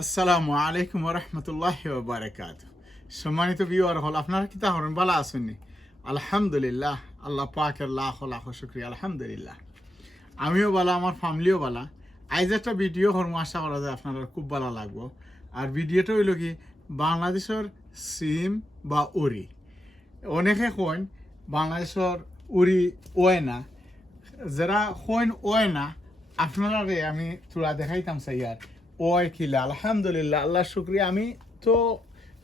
আসসালামু আলাইকুম রহমতুল্লাহি বারাকাতুহু। সম্মানিত ভিউয়ার হল, আপনারা কি তাহলেন ভালো আছেননি? আলহামদুলিল্লাহ, আল্লাহ পাকের লাখ লাখ শুকরিয়া। আলহামদুলিল্লাহ, আমিও ভালো, আমার ফ্যামিলিও ভালো। আজ একটা ভিডিও হরম, আশা করা যায় আপনারা খুব ভালো লাগবো। আর ভিডিওটা হইল কি, বাংলাদেশের সিম বা উরি। অনেকে কইন বাংলাদেশের উরি ওয় না, যারা কইন ওয় না, আপনারা আমি তোরা দেখাইতাম সাইয়ার ওয় কিলা। আলহামদুলিল্লাহ, আল্লাহ শুক্রিয়া। আমি তো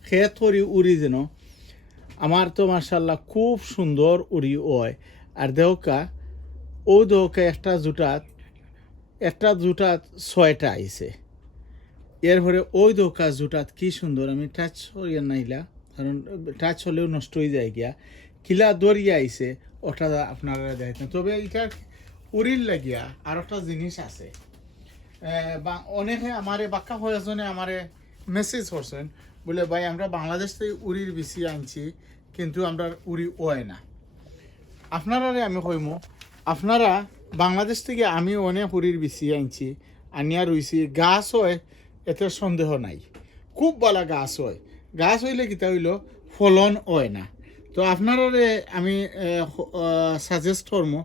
খেত করি উড়ি যেন, আমার তো মার্শাল্লাহ খুব সুন্দর উড়ি ওয়। আর দেহকা ও দেহকা একটা জুটাত 6টা আইছে। এরপরে ওই দেহকা জুটাত কি সুন্দর, আমি টাচ করিয়া নাইলা, কারণ টাচ হলেও নষ্ট হয়ে যায় গিয়া। কিলা দরিয়া আইছে, ওটা আপনারা দেখেন। তবে এটার উড়ির লাগিয়া আর একটা জিনিস আছে। বা অনেকে আমারে বাক্কা হয়েছনে আমারে মেসেজ করছেন, বলে ভাই আমরা বাংলাদেশ থেকে উড়ির বেশি আনছি, কিন্তু আমরা উড়ি ওয় না। আপনারা আমি কইমো, আপনারা বাংলাদেশ থেকে আমি অনেক উড়ির বেশি আনছি, আনিয়া রইছি। গাছ হয়, এতে সন্দেহ নাই, খুব ভালো গাছ হয়। গাছ হইলে কিতা হইল, ফলন হয় না। তো আপনারা আমি সাজেস্ট করবো,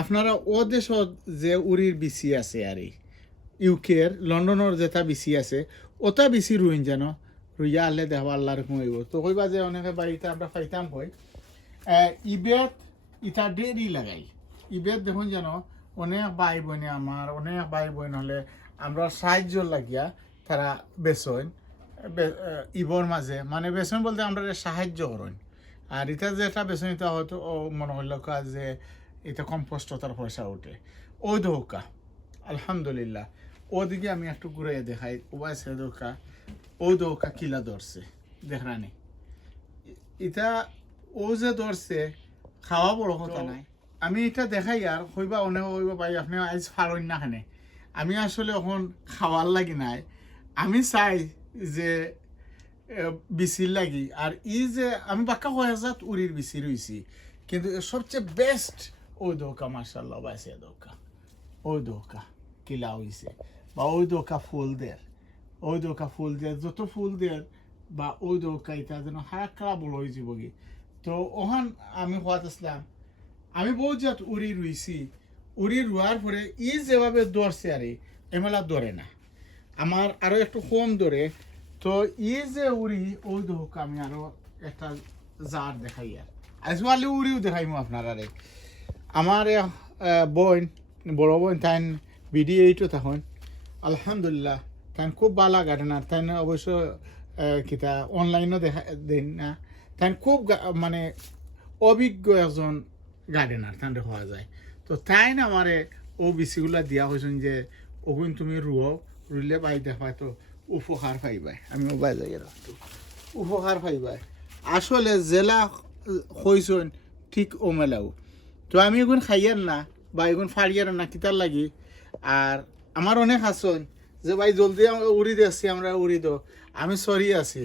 আপনারা ও দেশত যে উড়ির বেশি আছে আর ইউকের লন্ডনের যেটা বেশি আছে, ওটা বেশি রুইন যেন রুইয়া আনলে দেওয়া আল্লাহর কমাইব। তো কইবা যে অনেকে বাড়িতে আমরা পাইতাম কই ইবেত ইটা দেরি লাগাই। ইবেত দেখুন যেন অনেক ভাই বোনে, আমার অনেক ভাই বোন হলে আমরা সাহায্য লাগিয়া তারা বেসন ইবর মাঝে, মানে বেসন বলতে আমরা সাহায্য করেন। আর এটা যেটা বেসন, এটা হয়তো মনে হইল যে এটা কম্পোস্ট তার পয়সা উঠে ওই দৌকা। আলহামদুলিল্লাহ, ওদিকে আমি একটু ঘুরে দেখাই। ওবাই সে দৌকা, ও দৌকা কিলা ধরছে দেখরানি। এটা ও যে ধরছে, খাওয়া বড় কথা নাই। আমি এটা দেখাই আর হইবা অনেক হইবা ভাই আপনি আজ ফারইন না খানে। আমি আসলে এখন খাওয়ার লাগি নাই, আমি চাই যে বিচির লাগি। আর ই যে আমি বাক্কা হয়ে যাত উড়ির বিচি রইছি, কিন্তু সবচেয়ে বেস্ট ওই দৌকা। মার্শাল্লাহ বাইসে দৌকা, ওই দৌকা কিলা হইছে, বা ওই দৌকা ফুল দের, ওই দৌকা ফুল দের, যত ফুল দের বা ওই দৌকা এটা যেন হারাক্কা বড় হয়ে যাব কি। তো ওখান আমি হওয়াত আসলাম, আমি বহুত জাত উড়ি রুইছি। উড়ি রুয়ার পরে ই যেভাবে দৌড়ছে আর এমেলা দৌড়ে না, আমার আরো একটু কম দৌড়ে। তো ই যে উড়ি ওই দৌকা আমি আরো একটা জার দেখাই। আর আজকালি উড়িও দেখাইমু আপনারা। আমার বোন, বড় বোন, তাই ভিডিও এইটো তখন আলহামদুলিল্লাহ তাই খুব ভালো গার্ডেনার। তাই অবশ্য কিতা অনলাইনও দেখা দেন না। তাই খুব মানে অভিজ্ঞ একজন গার্ডেনার তাই হওয়া যায়। তো তাই না আমারে ও বিচিগুলা দিয়া হয়েছেন যে ওগুন তুমি রুইলে পাই দেখা তো উপকার পাইবাই। আমি ওবাই যাই একটু উপকার পাইবাই। আসলে জেলা হয়েছেন ঠিক ও মেলাও। তো আমি এগুন খাইয়ার না বা এগুন ফাড়িয়ার না কিতার লাগি। আর আমার অনেক আসন যে ভাই জলদি উড়ি দিচ্ছি, আমরা উড়ি দো, আমি সরি আছি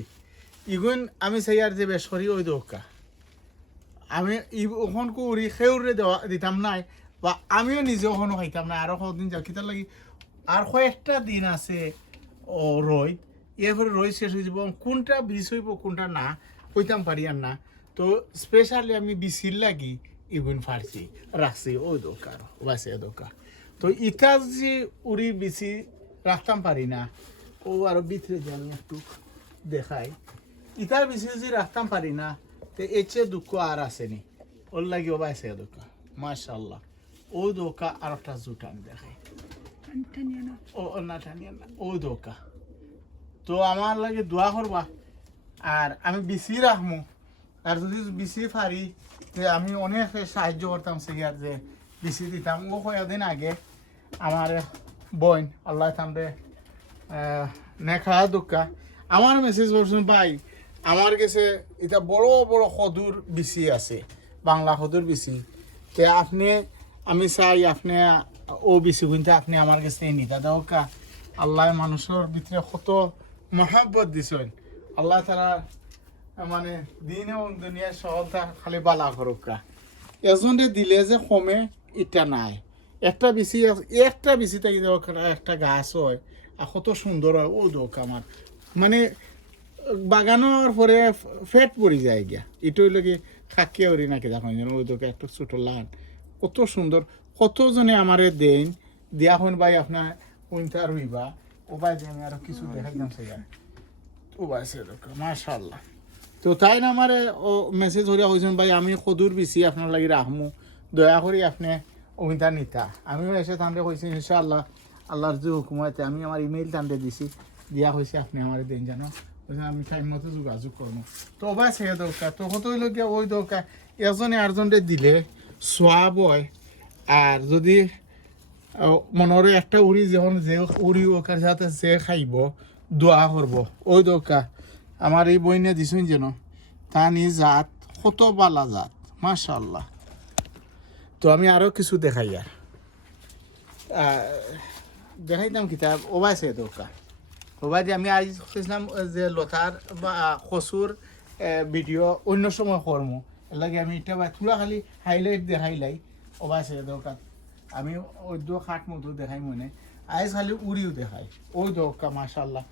ইগুন। আমি চাইয়ার যে বেসরি ওই দৌকা আমি ওখানকো উড়ি সেউরে দেওয়া দিতাম নাই, বা আমিও নিজে ওখানে খাইতাম না। আরও কদিন যাও কিতার লাগি, আর কয়েকটা দিন আছে ও রই, এরপরে রই শেষ হয়ে যাব। কোনটা বিষ হইব কোনটা না কইতাম পারি আর না। তো স্পেশালি আমি বিচির লাগি ইগুন ফাড়ছি রাখছি ওই দোকান বাসে দোকান। তো ইটা যে উড়ি বিচি রাখতাম পারি না, ও আরো ভিতরে যে আমি একটু দেখাই। ইটার বিচি যে রাখতাম পারি না, তো এর চেয়ে দুঃখ আর আসেনি। ওর লাগি ও বাইসে দোকান মাশাল্লাহ। ও দোকা আর একটা জুট আমি দেখাই। ও না টানিয়া না, ও দোকা। তো আমার লাগে দোয়া করবা, আর আমি বিচি রাখবো। আর যদি বিচি ফারি, যে আমি অনেক সাহায্য করতাম সিগার, যে বিচি দিতাম। ও কয়েকদিন আগে আমার বোন, আল্লাহ থামবে নেখা দুঃখা, আমার মেসেজ করছেন ভাই আমার কাছে এটা বড় বড় সদুর বিচি আছে, বাংলা সদুর বিচি। তে আপনি, আমি চাই আপনি ও বিচি কিন্তু আপনি আমার কাছে নিতা দোকা। আল্লাহ মানুষের ভিতরে কত মহাব্বত দিছেন। আল্লাহ তারা মানে দিন এবং দুনিয়ার সহলতা খালি বালা করুকা। এজনে দিলে যে কমে এটা নাই। একটা বিচি থেকে একটা গাছ হয়, আর কত সুন্দর হয় ও দোক আমার মানে বাগানোর পরে ফেট পড়ে যায় গিয়া এটা হইলে কি খাকিয়া উড়ি নাকি দেখুন ওই দোকে একটু ছোটো লান কত সুন্দর কতজনে আমারে দেন দিয়া হন ভাই আপনার উইন্টার হইবা ও ভাই যে আমি আরো কিছু দেখাই যাম সেটা ও ভাই সে দোকা মাশাআল্লাহ তো তাই না আমার ও মেসেজ হরিয়া হয়েছেন ভাই আমি কদূর বেশি আপনার লাগি রাখমু দয়া করে আপনি ওইটা নিতা আমিও এসে তান্ডে কইছি ইনশাআল্লাহ আল্লাহর যে হুকুমতে আমি আমার ইমেইল তান্ডে দিছি দিয়া হয়েছে আপনি আমার দেন জানো আমি টাইম মতো যোগাযোগ করবো তো ওবা সে দরকার তো কত হইল গিয়া ওই দরকার এজনে আরজনরে দিলে সোয়াব হয় আর যদি মনরে একটা উড়ি যেমন যে উড়ি ওকার সাথে যে খাইব দোয়া করব ওই দরকার আমার এই বইনে দিছুন যেন তা নি জাত কত বালা জাত মাশাআল্লাহ তো আমি আরো কিছু দেখাই আর দেখাইতাম কিতাব ওবাই সে দরকার ওবাই যে আমি আজ খুঁজলাম যে লতার বা কচুর ভিডিও অন্য সময় করবো এর লাগে আমি এটা থোড়া খালি হাইলাইট দেখাইলাই ওবাই সে দরকার আমি ওই দো খাট মতো দেখাই মনে আজ খালি উড়িও দেখাই ওই দরকার মাশাআল্লাহ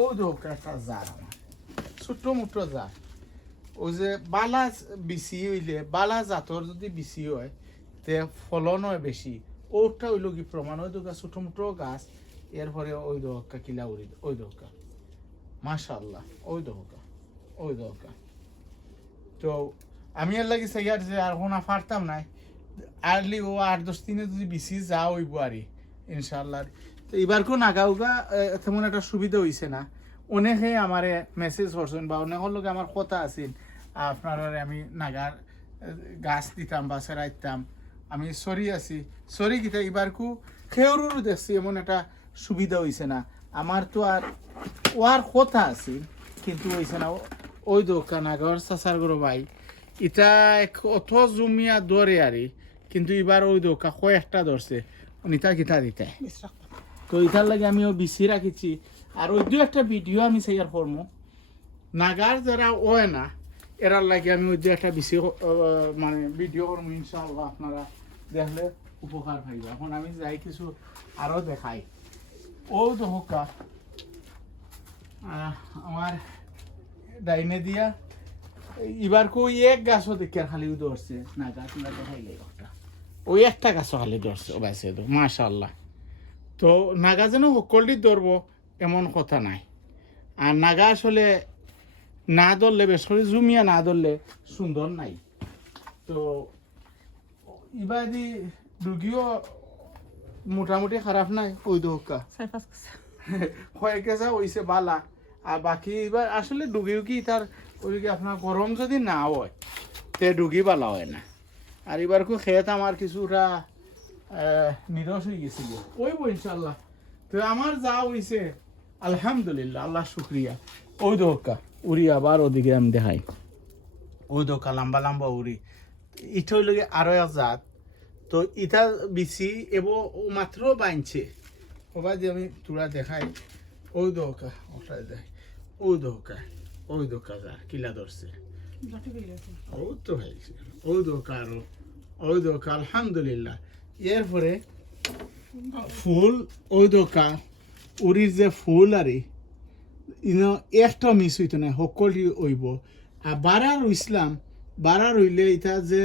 ওই দরকার একটা জার আমার ছোট্ট মোটো জাত ওই যে বালা বিচি হইলে বালা জাতর যদি বিচি হয় তে ফলন হয় বেশি ওটা হইল কি প্রমাণ ওই দোকা ছোটো মোটো গাছ এরপরে ওই দোকা কিলা উড়ি ওই দোকা মাশাআল্লাহ ওই দোকা তো আমি এর লাগি চাইয়ার যে আর কোনা পারতাম নাই আর্লি ও 8-10 দিনে যদি বিচি যা হইব আরি ইনশাআল্লাহ তো এবার কোন আগাউগা তেমন একটা সুবিধা হইছে না অনেকে আমারে মেসেজ করছেন বা অনেকের লোক আমার কথা আছিল আপনার আমি নাগার গাছ দিতাম বা সেরাইতাম আমি সরি আছি সরি গীতা এবার কু খেউরুরও দেখছি এমন একটা সুবিধা হইছে না আমার তো আর ওয়ার কথা আছিল কিন্তু হইছে না ওই দোকান আগর চাচার গরো ভাই এটা অত জমিয়া দরে আরি কিন্তু এবার ওই দোকা কয়েকটা ধরছে নিতা গীতা দিতে তো এটার লাগে আমিও বিচি রাখিছি আর ওই দু একটা ভিডিও আমি সেইয়ার করবো নাগার যারা ওয় না এরার লাগে আমি ওই দু একটা বেশি মানে ভিডিও করবো ইনশাআল্লাহ আপনারা দেখলে উপকার পাইব এখন আমি যাই কিছু আরও দেখাই ও দোকা আমার ডাইনে দিয়া এবার কই এক গাছও দেখে খালি ধরছে না গাছ না দেখাইলে একটা ওই একটা গাছও খালি ধরছে ও বাইসে তো মাশাআল্লাহ তো নাগা যেন সকলটি ধরবো এমন কথা নাই আর নাগা আসলে না ধরলে বেশ করে জুমিয়া না ধরলে সুন্দর নাই তো ইবাদি রুগীও মোটামুটি খারাপ নাই ওই দোকা কয়েক গেছে ওইসে বালা আর বাকি এবার আসলে ডুগিও কি তার ওই আপনার গরম যদি না হয় তে ডুগি বালা হয় না আর এবার কো খেত আমার কিছুটা নিরস হয়ে গেছিল ওই ইনশাল্লাহ তো আমার যা হইছে আলহামদুলিল্লাহ আল্লাহ শুক্রিয়া ওই দোকা উড়ি আবার ওদিকে আমি দেখাই ওই দোকা লম্বা লম্বা উড়ি ইটা হইল আরো এক জাত তো ইটা বিচি এবং ও মাত্র বাঁধছে ওবা যে আমি তোরা দেখাই ওই দোকা ওটাই দেখ ওই দোকা যা কিলা ধরছে ও তো হয়েছে ওই দোকা আরো ওই দোকা আলহামদুলিল্লাহ এরপরে ফুল ওই দোকা উড়ির যে ফুল আরে একটা মিস হইতো না সকলই হইব আর বাড়া রইলে এটা যে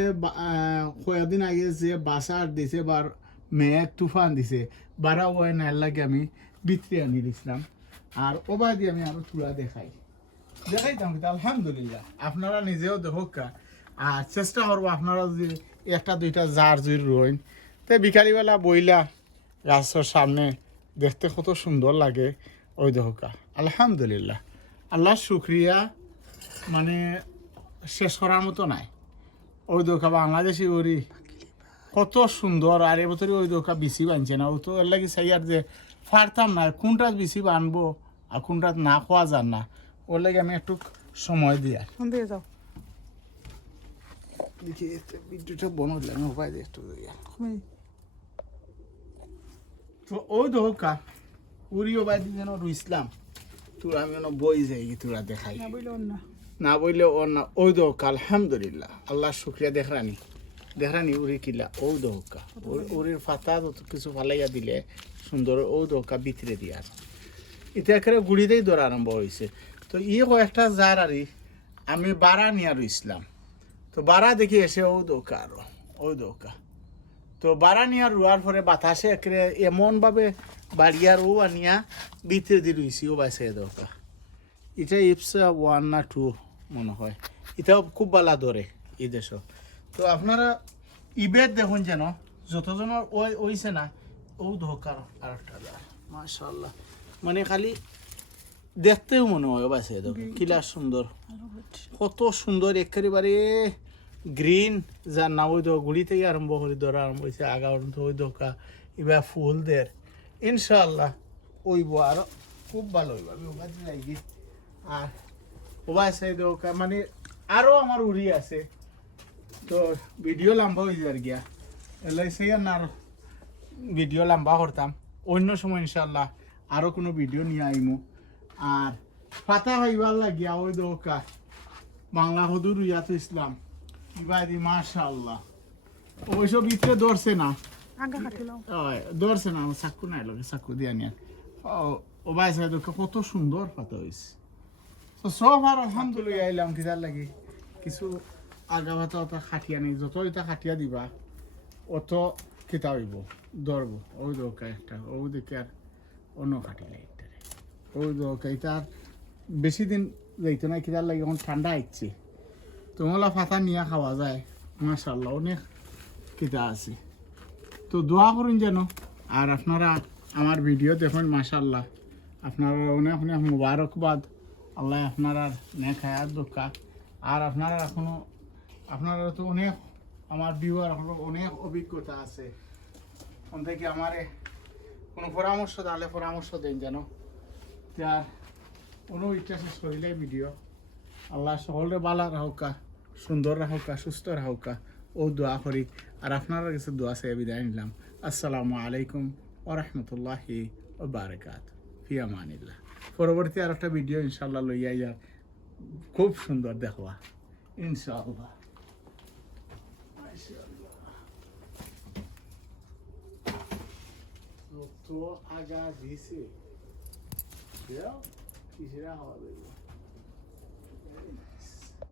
কয়েকদিন আগে যে বাসার দিছে বা মেঘ তুফান দিছে বাড়া ওই না লাগে আমি বিত্রি আনি দিছিলাম আর ওবা দিয়ে আমি আরো তুলা দেখাইতাম কিন্তু আলহামদুলিল্লাহ আপনারা নিজেও দেখোক আর চেষ্টা করবো আপনারা যদি একটা দুইটা জার জুই রইন তো বিকালিবেলা বইলা গাছের সামনে দেখতে কত সুন্দর লাগে ওই দেখোকা আলহামদুলিল্লাহ আল্লাহ শুক্রিয়া মানে শেষ করার মতো নাই ওই দোকা বাংলাদেশি ওরি কত সুন্দর আর এবছর ওই দোকা বিচি বানছে না ও তো এর লাগে চাই আর যে পারতাম না কোনটা বিচি বানবো আর কোনটা না খাওয়া যান না ওর লাগে আমি একটু সময় দিই আর যাও দেখি বিদ্যুৎটা বনলে আমি উপায় দিয়ে একটু তো ওই দোকা উড়িও বাদি যেন রুইসলাম তোরা আমি বই যাই তোরা দেখাই না বইলে ওর না ওই দোকা আলহামদুলিল্লাহ আল্লাহ শুক্রিয়া দেখরানি উড়ি কিলা ও দোকা উড়ির ফাতা কিছু ফালাইয়া দিলে সুন্দর ও দোকা ভিতরে দিয়ার এটা করে গুড়িতেই ধরা আরম্ভ হয়েছে। তো কয়েকটা জার আরই আমি বাড়া নিয়ে রইছিলাম, তো বাড়া দেখি এসে ও দৌকা আরো ওই দৌকা, তো বাড়া নিয়ে রোয়ার পরে বাতাসে একেবারে এমনভাবে বাড়িয়ার ও আনিয়া ভিতরে দিয়ে রইছি ও বাইসে দৌকা। এটা ইপসা 1 না 2 মনে হয়, এটাও খুব ভালো ধরে এই দেশ। তো আপনারা ইবের দেখুন যেন যতজনের ওই ওইছে না ও ধোকার আরেকটা মাশাআল্লাহ, মানে খালি দেখতেও মনে হয় বাসে দেখো কিলা সুন্দর, কত সুন্দর একেবারে গ্রিন, যার না ওই দো গুড়ি থেকে আরম্ভ করে ধরা আরম্ভ হয়েছে আগা পর্যন্ত ওই দোকা এবার ফুলদের ইনশাআল্লাহ ওইব আরো খুব ভালো হইব। আমি ওবার লাগি আর ওবার সেই দোকা মানে আরো আমার উড়ি আছে, তো ভিডিও লম্বা হয়ে যার গিয়া এলাই সেই আর না ভিডিও লম্বা করতাম অন্য সময় ইনশাআল্লাহ আরো কোনো ভিডিও নিয়ে আইমু। আর পাতা হইবার লাগিয়া ওই দোকা বাংলা হদুর ইয়াত ইসলাম ইবাদি মাশাআল্লাহ অবশ্য ভিতরে ধরছে না, ধরছে না আমার চাকু নাই লগে চাকু দিয়া নিয়ে ও ভাই সাহেব কত সুন্দর পাতা হয়েছে। তো সব আর আলহামদুলিল্লাহ আইলাম কিতার লাগি কিছু আগা ভাতা ওটা খাটিয়া নেই, যত এটা খাটিয়া দিবা অত কিতা হইব ধরবো। ওই দোকা একটা ও দেখে আর অন্য খাটিলে ওই দোকা এটা আর বেশি দিন যাইতো না কিতার লাগে এখন ঠান্ডা আসছে, তোমালা পাতা নিয়ে খাওয়া যায় মাশাআল্লাহ অনেক কিতা আছে। তো দোয়া করুন যেন, আর আপনারা আমার ভিডিও দেখুন মাশাআল্লাহ, আপনারা অনেক অনেক মুবারকবাদ, আল্লাহ আপনারা নেক হায়াত দোকা। আর আপনারা এখনো আপনারা তো অনেক আমার ভিউয়ার অনেক অভিজ্ঞতা আছে, ওখান থেকে আমারে কোনো পরামর্শ তাহলে পরামর্শ দেন যেন, তার কোনো ইচ্ছা শেষ করিলে ভিডিও আল্লাহ সকলরে ভালো রাখা, সুন্দর রাখা, সুস্থ রাখা ও দোয়া করি। আর আপনার কাছে দোয়া চেয়ে বিদায় নিলাম। আসসালামু আলাইকুম ওয়া রাহমাতুল্লাহি ওয়া বারাকাতুহু, ফি আমানিল্লাহ। পরবর্তী আর একটা ভিডিও ইনশাআল্লাহ লইয়া যার খুব সুন্দর দেখবা ইনশাআল্লাহ। তো আগা দিছে কিসেরা হওয়া যাবে।